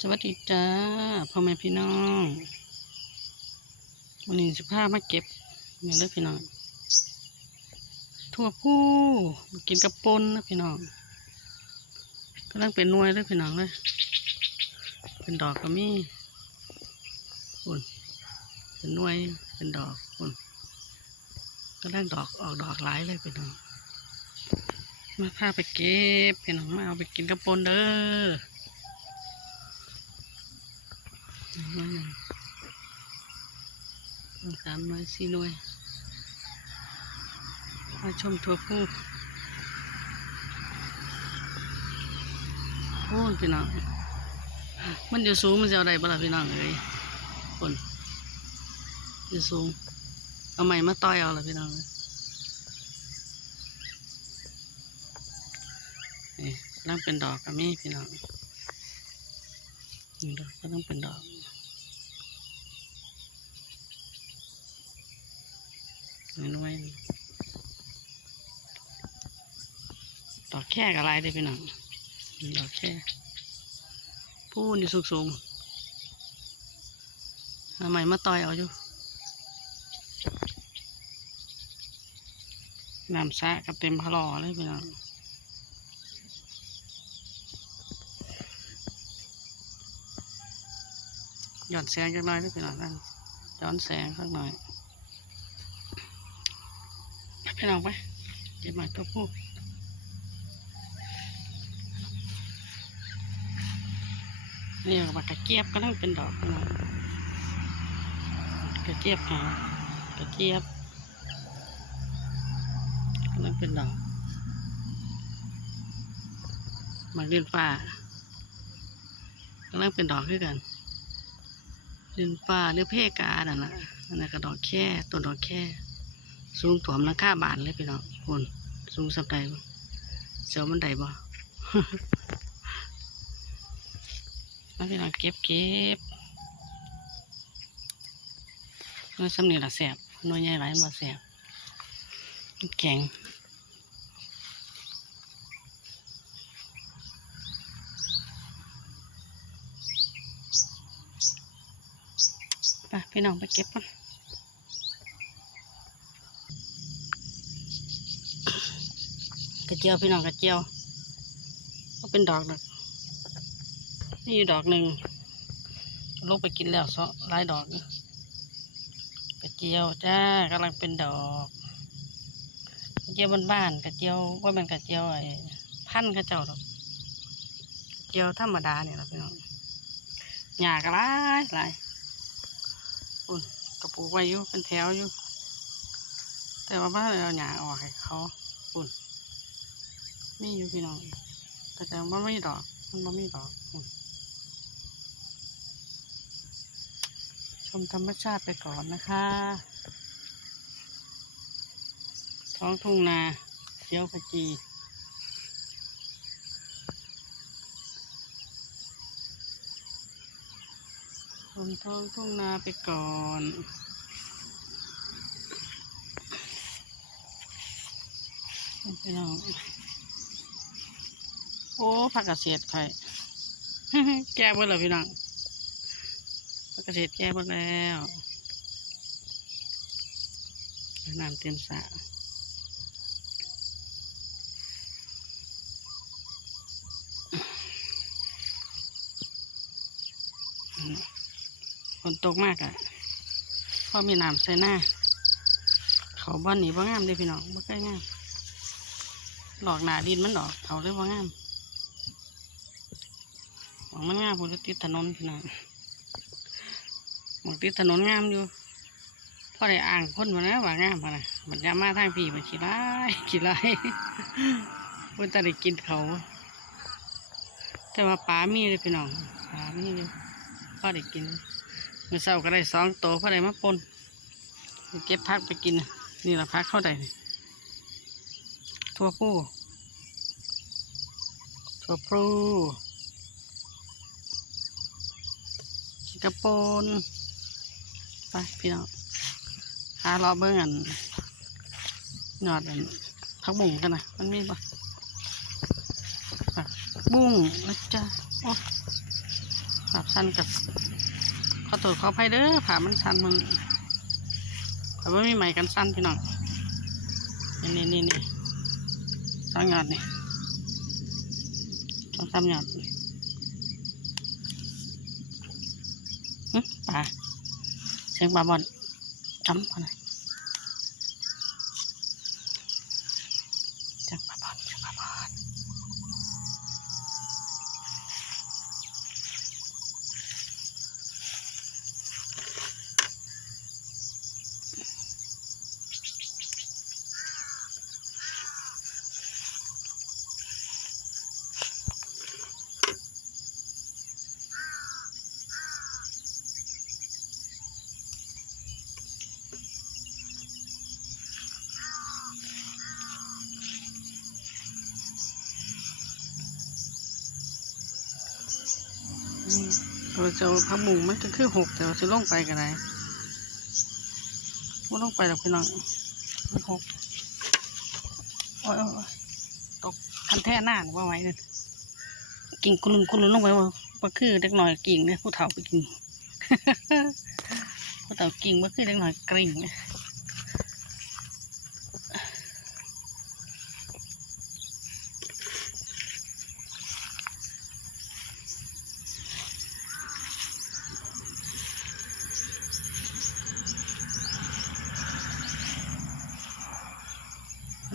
สวัสดีจ้าพ่อแม่พี่น้องวันนี้สิพามาเก็บเนี่ยเลยพี่น้องทั่วผู้มากินกับปนนะพี่น้องกำลังเป็นนวยเลยพี่น้องเลยเป็นดอกก็มีอุ่นเป็นนวยเป็นดอกอุ่นกำลังดอกออกดอกหลายเลยพี่น้องมาพาไปเก็บพี่น้องมาเอาไปกินกับปนเด้อ ห น่วยหนึ่งสองสามน่วยสี่น่วยมาชมทัวผู้โอ้ยพี่น้อง มันอยู่สูงมันจะเอาได้บ่ล่ะพี่น้องเอ้ยคนอยู่สูง เอาใหม่มาต่อยเอาล่ะพี่น้องนี่ร่างเป็นดอกกับมีพี่น้องดอกก็ต้องเป็นดอก น้อยดอกแค่กับลายได้พี่น้องดอกแค่พูนอยู่สูงสูงๆเอาใหม่มาต่อยเอาอยู่น้ำสะกับเต็มพะลอเลยพี่น้องย่อนแสงจักหน่อยด้วยพี่น้องนั่นย้อนแสงสักหน่อย ไปลองไปเก็บหมาตัวผู้นี่บักกระเจี๊ยบก็ต้องเป็นดอกนะกระเจี๊ยบหากระเจี๊ยบก็ต้องเป็นดอกหมากเดือนฟ้าก็ต้องเป็นดอกด้วยกันเดือนฟ้าหรือเพกาน่ะนะนนั้นก็ดอกแค่ต้นดอกแค่ สูงถ่วมหลังคาบานเลยพี่น้องคุณสูงสับใดบ่เสียวมันใดบ่มาพี่น้องเก็บเก็บน้อยสำนีละแสบน้อยใหญ่หลายมาแสบแข็งไปพี่น้องไปเก็บกัน กระเจียวพี่น้องกระเจียวก็เป็นดอกดอกนี่ดอกหนึ่งลูกไปกินแล้วซะหลายดอก กระเจียวจ้ากำลังเป็นดอก กระเจียวบ้านๆกระเจียวว่ามันกระเจียวไอ้พันกระเจ้าดอกกระเจียวธรรมดาเนี่ยละพี่น้องหญ้าก็หลายหลายอุ่นกระปูกไว้อยู่เป็นแถวอยู่แต่ว่าบ้านเราหญ้าออกให้เขาอุ่น มีอยู่พี่น้องแต่แต่ว่าไม่ดอก มันบ่มีดอกชมธรรมชาติไปก่อนนะคะ ท้องทุ่งนาเขียวขจีชมท้องทุ่งนาไปก่อนพี่น้อง โอ้ผักกระเสียดไข่แก้เบิดแล้วพี่น้องผักกระเสียดแก้เบิดแล้วน้ำเต็มสระฝนตกมากอะพอมีน้ำใส่หน้า เขาบ้านนี้บ่งามเลยพี่น้องบ่ใกล้งาม หลอกหนาดินมันดอก เขาเลยบ่งาม หวังมันงามผมจะติดถนนพี่น้องหวังติดถนนงามอยู่พอได้อ่างพ้นมาแล้วว่างามพะนะมันยามาทางพี่มันขี้ร้ายขี้ร้ายเพิ่นจะได้กินเขา แต่ว่าปลามีเลยพี่น้องปลามีเลยพอได้กินเมื่อเช้าก็ได้สองโตพอได้มาปนเก็บพักไปกินน่ะนี่ละพักเข้าได้ทั่วผู้ทั่วพลู กระโปนไปพี่น้องหารอเบิ้งอันยอดอันพักบุ้งกันนะมันมีปะบุ้งนะจ๊ะโอ้หสั้นกับขอโทษขอภัยเด้อผ่ามันสั้นมันแต่ว่ามีใหม่กันสั้นพี่น้องนี่นี่นี่นี่สองหยอดนี่สองสามหยอด ปลาเชิงปลาบอลจ้ำพอหน่อยเสียงปลาบอลเสียงปลาบอล อืม เราจะเอาผักบุ้งมันก็คือหกแต่เราจะลงไปกันไดไม่ลงไปหรอกพี่น้องมันหกโอ้ยตกคันแท่หน้าหรือว่าไว้เลยกิ่งกุลุนกุลุนลงไปว่าว่าคือเด็กหน่อยกิ่งเนี่ยผู้เฒ่าไปกิ่งผู้เฒ่ากิ่งว่าคือเด็กหน่อยกริ่ง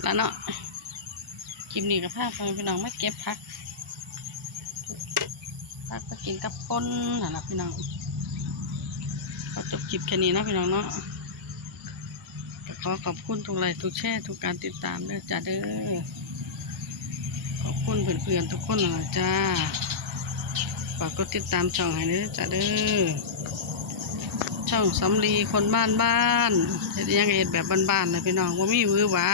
แล้วเนาะคลิปนี้กับภาพี่น้องไมาเก็บพักพักไปกินกับป้นนั่นหละพี่น้องขอจบคลิปแค่นี้นะพี่น้องเนาะขอขอบคุณทุกไลค์ทุกแชร์ทุกการติดตามเด้อจ้าเด้อขอบคุณเพื่อนๆทุกคนนะจ้าฝากกดติดตามช่องให้เด้อจ้าเด้อช่องสำลีคนบ้านบ้านเฮ็ดยังเฮ็ดแบบบ้านๆเลยพี่น้องว่ามีมือหวา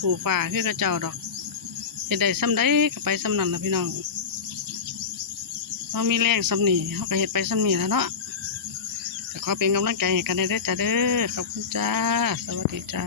ผู้ฝ่าคือกระเจ้าดอกเห็ดได้ซ้ำได้ก็ไปซ้ำนั่นละพี่น้องเรามีแรงซ้ำนีเขาก็เห็ดไปซ้ำนีแล้วเนาะขอเป็นกำลังใจให้กันได้เด้อจ้าเด้อขอบคุณจ้า สวัสดีจ้า